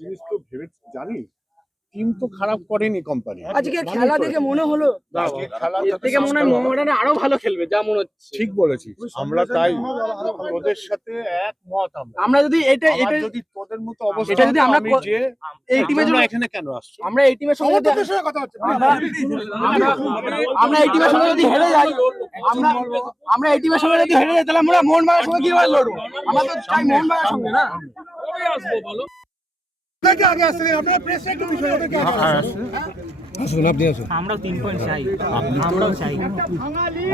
জিনিস তো ভেবে জানি টিম তো খারাপ করেনি কোম্পানি। আজকে খেলা দেখে মনে হলো খেলা থেকে মনে হয় মোহামেডান আরো ভালো খেলবে যা মনে হচ্ছে। ঠিক বলেছিস, আমরা তাই তোদের সাথে একমত। আমরা যদি এটা যদি তোদের মতো অবস্থা এটা যদি আমরা যে এই টিমের জন্য এখানে কেন আসছো, আমরা এই টিমের সঙ্গে কথা হচ্ছে আমরা এই টিমের সঙ্গে যদি হেরে যাই আমরা এই টিমের সঙ্গে যদি হেরে যাই তাহলে আমরা মোহনবাগানের সঙ্গে কিভাবে লড়বো? আমরা তো চাই মোহনবাগানের সঙ্গে না। কবে আসবো বলো? আগে আসলে আপনারা প্রেসে একটু বিষয় ওদেরকে আসুন, আপনি আসুন। আমরাও 3 পয়েন্ট চাই, আমরাও চাই।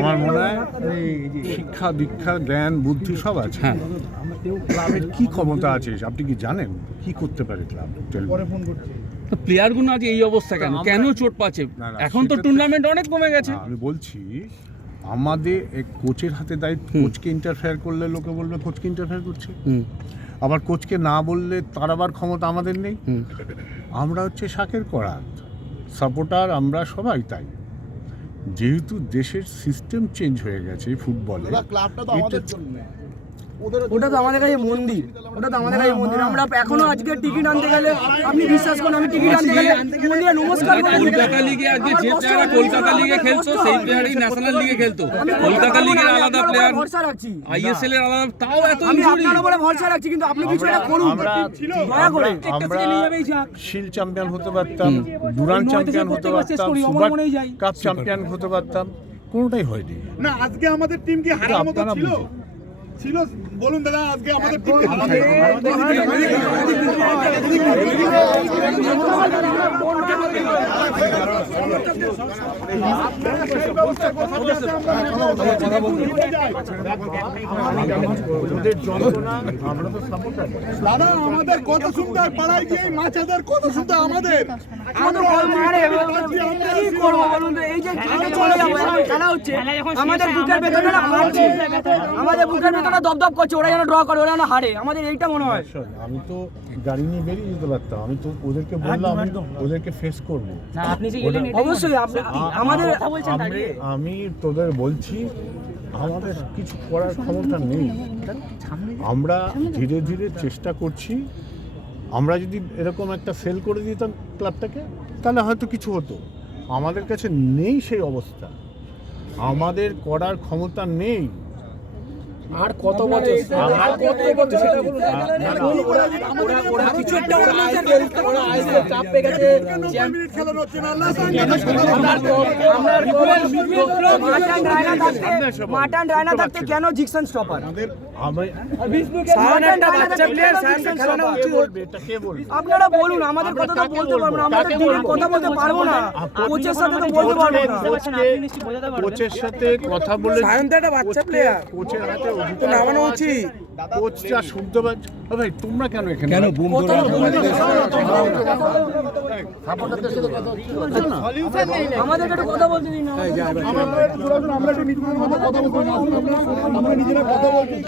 আমার মনে হয় এই শিক্ষা দীক্ষা জ্ঞান বুদ্ধি সব আছে। হ্যাঁ, ক্লাবের কি ক্ষমতা আছে আপনি কি জানেন? কি করতে পারে ক্লাব? পরে ফোন করছি। তো প্লেয়ারগুলো আজ এই অবস্থা কেন? কেন চোট পাচ্ছে? এখন তো টুর্নামেন্ট অনেক কমে গেছে। আমি বলছি আমাদের কোচের হাতে দায়িত্ব। কোচকে ইন্টারফেয়ার করলে লোকে বলবে কোচকে ইন্টারফেয়ার করছে, আবার কোচকে না বললে তার আবার ক্ষমতা আমাদের নেই। আমরা হচ্ছে শাকের করাত সাপোর্টার, আমরা সবাই তাই। যেহেতু দেশের সিস্টেম চেঞ্জ হয়ে গেছে ফুটবলে, ওটা তো আমাদের কাছে মন্দির, ওটা তো আমাদের কাছে মন্দির। আমরা এখনো আজকে টিকিট আনতে গেলে আপনি বিশ্বাস করুন, আমি টিকিট আনতে গেলে মন্দিরে নমস্কার করি। কলকাতা লিগে আজকে যে প্লেয়াররা কলকাতা লিগে খেলতো সেই প্লেয়ারই ন্যাশনাল লিগে খেলতো। কলকাতা লিগের আলাদা প্লেয়ার, ভরসা রাখছি, আইএসএল এর আলাদা, তাও এত আমি ইনজুরি। আপনার উপরে ভরসা রাখছি, কিন্তু আপনি কিছু একটা করুন দয়া করে। আমরা শিল চ্যাম্পিয়ন হতে পারতাম, ডুরান্ড চ্যাম্পিয়ন হতে পারতাম, সুপার কাপ চ্যাম্পিয়ন হতে পারতাম, কোনোটাই হয়নি। না আজকে আমাদের টিম কি হারার মতো ছিল? ছিল বলুন দাদা, আজকে আমাদের টিম দাদা আমাদের কত সুন্দর পাড়ায় গিয়ে মাছেদের কত সুন্দর আমাদের আমাদের বুকের ভেতরটা ফাটছে, আমাদের বুকের ভেতরটা দপদপ করছে। ওরা যেন ড্র করে, ওরা যেন হারে, আমাদের এইটা মনে হয়। আমি তো গাড়ি নিয়ে বেরিয়ে যেতে পারতাম, আমি তো ওদেরকে বললাম আমি ওদেরকে ফেস করবো। অবশ্যই আমাদের আমি তোদের বলছি আমাদের কিছু করার ক্ষমতা নেই। আমরা ধীরে ধীরে চেষ্টা করছি। আমরা যদি এরকম একটা সেল করে দিতাম ক্লাবটাকে তাহলে হয়তো কিছু হতো। আমাদের কাছে নেই সেই অবস্থা, আমাদের করার ক্ষমতা নেই। আর কত বছর সেটা বলুন। কিছু একটা চাপ পেয়ে গেছে, মাটন রায়না থাকতে কেন জিকসন স্টপার? আপনারা বলুন, আমাদের কথা তো বলতে পারবো না, আমাদের টিমের কথা বলতে পারবো না, কোচের সাথে তো বলতে পারবো না। কোচের সাথে কথা বলে সায়ন্তটা বাচ্চা প্লেয়ার, কোচের হাতে তো নামানো উচিত। কোচ যা শুনতে পাচ্ছে। ভাই তোমরা কেন এখানে? কেন বুম ধরে আমাদের একটু কথা বলতে দিন না। আমরা নিজেরা কথা বলছি।